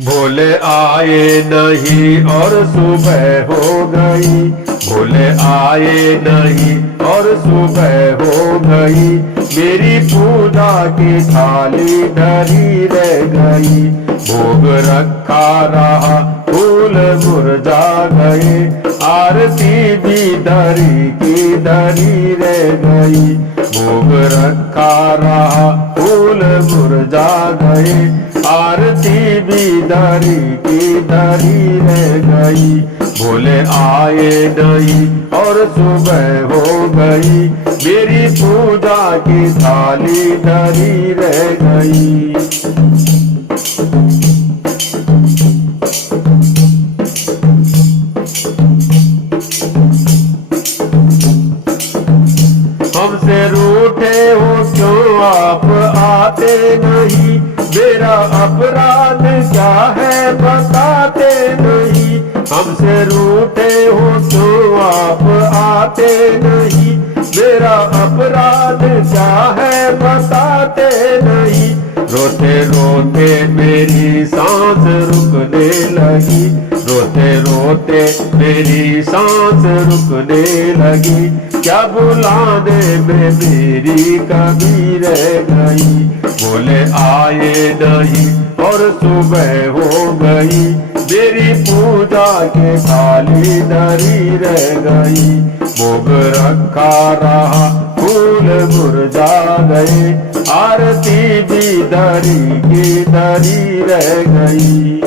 भोले आए नहीं और सुबह हो गई। भोले आए नहीं और सुबह हो गई। मेरी पूजा की थाली धरी रह गई। भोग रखा रहा फूल मुरझा गए। आरती भी धरी की धरी रह गई। भोग रखा रहा फूल मुरझा गए। आरती भी धरी की धरी रह गई। भोले आए नहीं और सुबह हो गई। मेरी पूजा की थाली धरी रह गई। हमसे रूठे हो क्यों आप आते नहीं। मेरा अपराध क्या है बताते नहीं। हमसे रूठे हो क्यों आप आते नहीं। मेरा अपराध क्या है बताते नहीं। रोते रोते मेरी सांस रुकने लगी। रोते रोते मेरी सांस रुकने लगी। क्या बुलाने में मेरी कमी रह गई। भोले आए नहीं और सुबह हो गई। मेरी पूजा के थाली धरी रह गई। भोग रखा रहा फूल मुरझा गए। आरती भी धरी की धरी रह गई।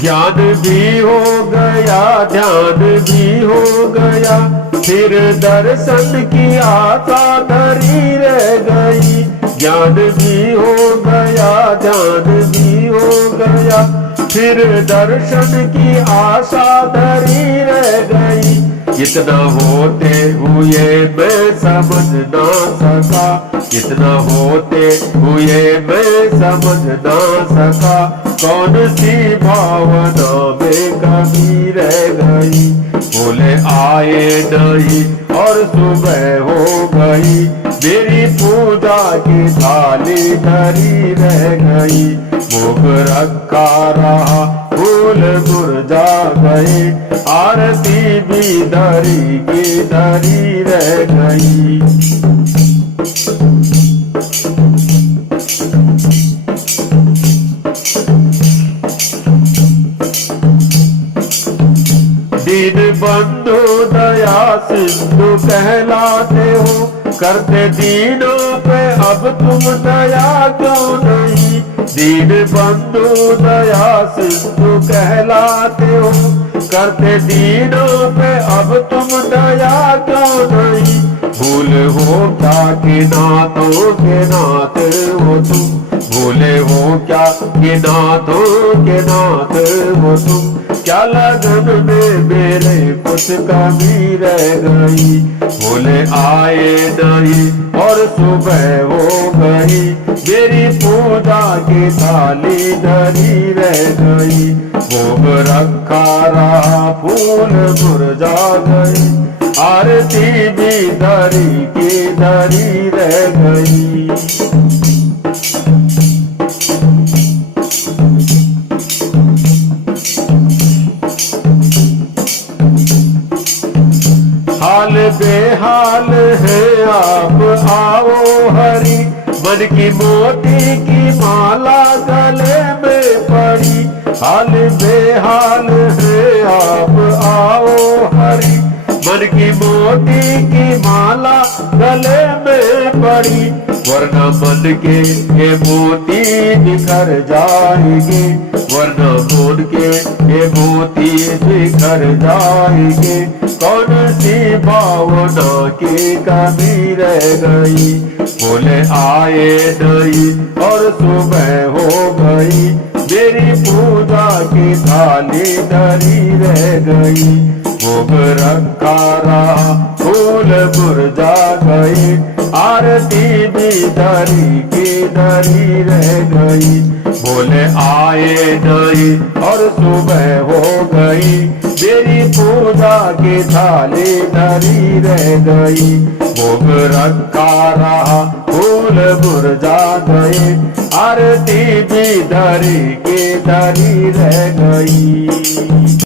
ज्ञान भी हो गया ध्यान भी हो गया। फिर दर्शन की आशा धरी रह गई। ज्ञान भी हो गया ध्यान भी हो गया। फिर दर्शन की आशा धरी रह गई। कितना होते हुए मैं समझ ना सका। कितना होते हुए मैं समझ ना सका। कौन सी भावना में कमी रह गई। भोले आए नहीं और सुबह हो गई। मेरी पूजा की थाली धरी रह गई। भोग रखा रहा फूल मुरझा गए। आरती भी धरी की धरी रह गई। दीन बंधु दया सिंधु कहलाते हो। करते दीनों पे अब तुम दया क्यों नहीं। दीन बंधु दया सिंधु कहलाते हो। करते दीनों पे अब तुम दया क्यों नहीं। भूल हो क्या कि नाथों के नाथ हो तुम। भूले हो क्या कि नाथों के नाथ हो तुम। क्या लगन में मेरे कुछ कमी रह गई। भोले आए नहीं और सुबह हो गई। मेरी पूजा की थाली धरी रह गई। भोग रखा रहा फूल मुरझा गए। आरती भी धरी की धरी रह गई। हाल बेहाल है आप आओ हरि। मन की मोती की माला गले में पड़ी। हाल बेहाल है आप आओ हरि। मन की मोती की माला गले में पड़ी। वरना मन के ये मोती बिखर जाएंगे। वरना मन के ये मोती बिखर जाएंगे। कौन सी भावना की कमी रह गई। भोले आए नहीं और सुबह हो गई। मेरी पूजा की थाली धरी रह गई। भोग रखा रहा फूल मुरझा गए, आरती भी धरी की धरी रह गई। बोले आए नहीं और सुबह हो गई, मेरी पूजा की थाली धरी रह गई। भोग रखा रहा फूल मुरझा गए, आरती भी धरी की धरी रह गई।